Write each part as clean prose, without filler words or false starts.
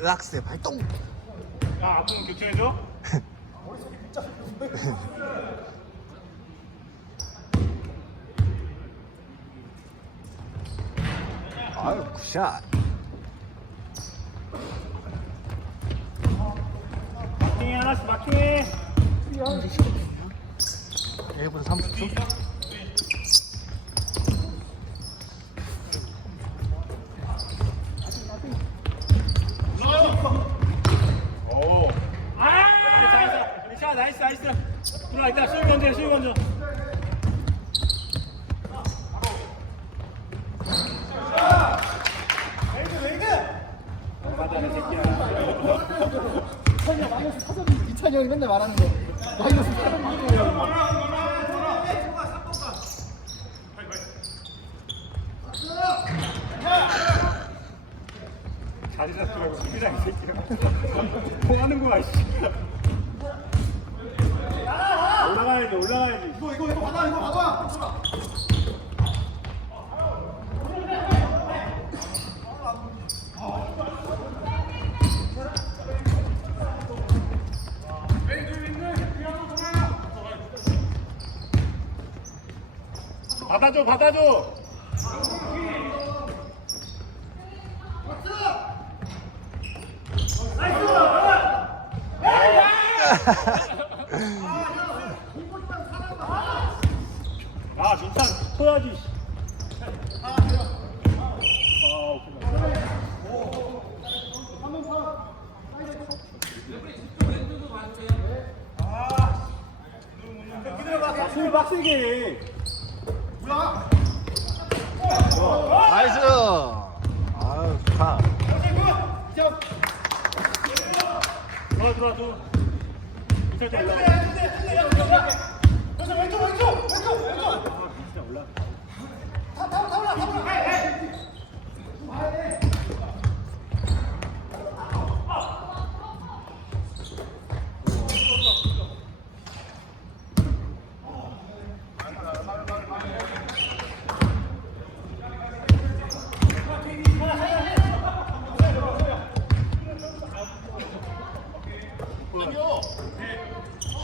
으악세 발동. 야, 아프면 교체해줘? 아유 굿샷. 마킹해, 하나씩 마킹해. 1분 30초. 오. 나이스. 들어와, 이따 수비 먼저. 맞아, 새끼야. 이찬이 형이 맨날 말하는 거. 마이너스 4점. 자리 잡으라고 수비장 이 새끼야. 뭐 하는 거야, 씨. 올라가야지. 이거 봐봐. 받아줘. 아, 민찬 쳐야지. 수비 빡세게. 나이스. 아유 좋다. 들어와. 이쪽 올라가.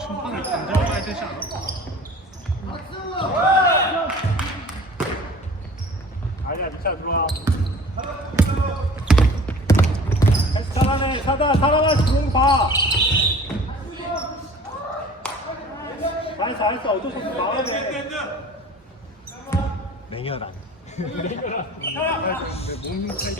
심판을 간장해야 되지 않아? 아니야, 민찬 들어와. 잘하네. 살아나 주공 봐. 잘했어. 어쩔 수 없어. 나와야 돼. 냉혈한. 몸 차이.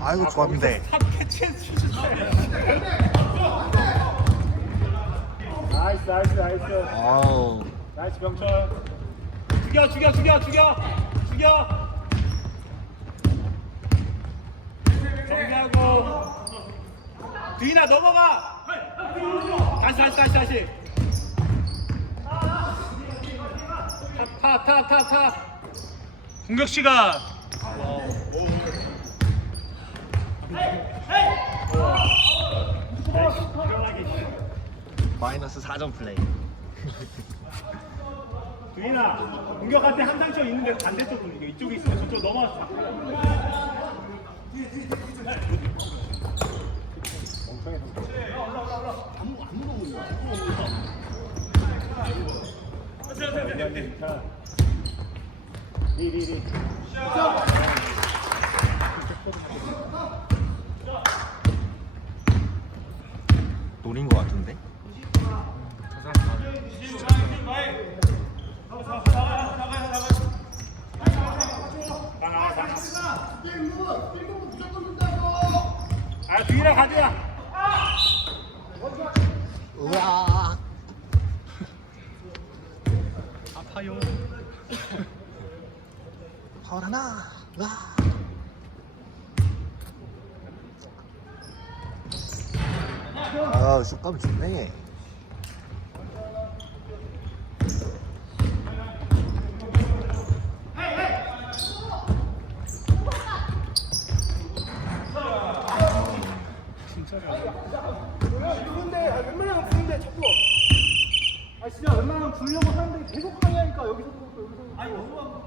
아이고 좋았는데. 나이스. 아우. 나이스 병철. 죽여. 정리하고. 뒤나 넘어가. 다시. 타. 공격 시간. 오. 일어나기. 마이너스 4점 플레이. 두인아, 공격할 때 한 장점 있는데 반대쪽 움직여. 이쪽에 있으면 저쪽 넘어왔어. 리리리. 노린 것 같은데? 아, 두인아 가자. 우와. 아파요. 파울 하나. 와. 아, 슛감 좋네. 부른데, 웬만하면 부른데 자꾸. 아 진짜 웬만하면 부르려고 하는데 계속 하냐니까 여기서 그렇고 여기서. 아니 너무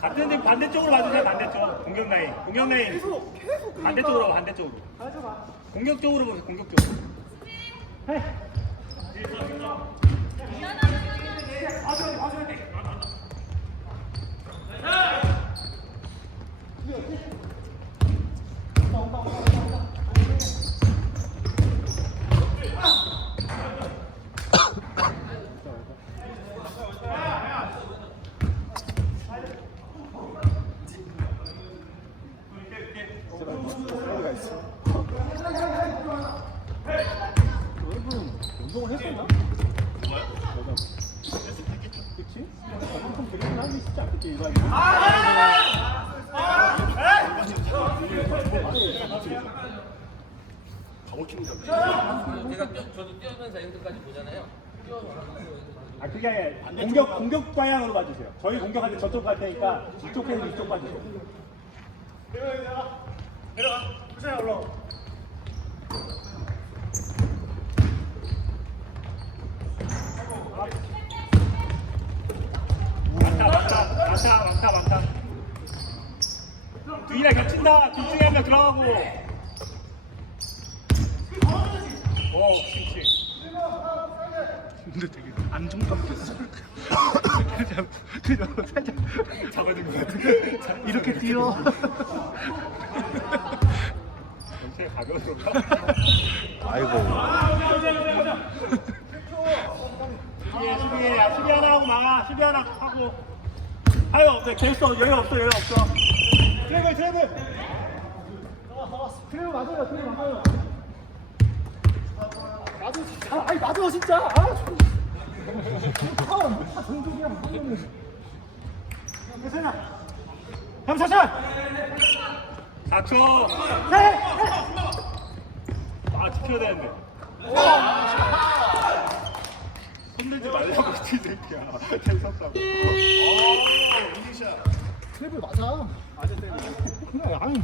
같은 팀 반대쪽으로 와주세요. 반대쪽. 공격 라인. 공격 라인. 계속 반대쪽으로 와, 반대쪽으로. 공격적으로 보세요. 공격적으로. 운동을 했었나? 그치? 보통 그렇게 하기 쉽지 않겠지 일반인. 저도 뛰어면서 앵글까지 보잖아요. 아, 그게 아니라 공격 방향으로 봐주세요. 저희 공격할 때 저쪽 갈 테니까 이쪽 해서 이쪽 봐주세요. 내려가. 부산에 올라와. 많다. 두이나 겹친다. 둘 중에 한 명 들어가고. 오, 칭칭. 근데 되게 안정감 있어. 그냥 살짝 잡아준 거 같아. 이렇게 뛰어. 전체 가벼워서. 아이고. 수비 하나 하고 막아. 수비 하나 하고. 아유, 없어. 개있어. 여유 없어. 트래블. 트래블 맞아요. 트래블 맞아요. 맞아 진짜. 아니 맞아 진짜. 아 정적이야. 괜찮아. 3차선. 4초. 아, 지켜야 되는데. 손들지 말라고 이 새끼야. 재밌었다고. 트래블 맞아. 그래 아니.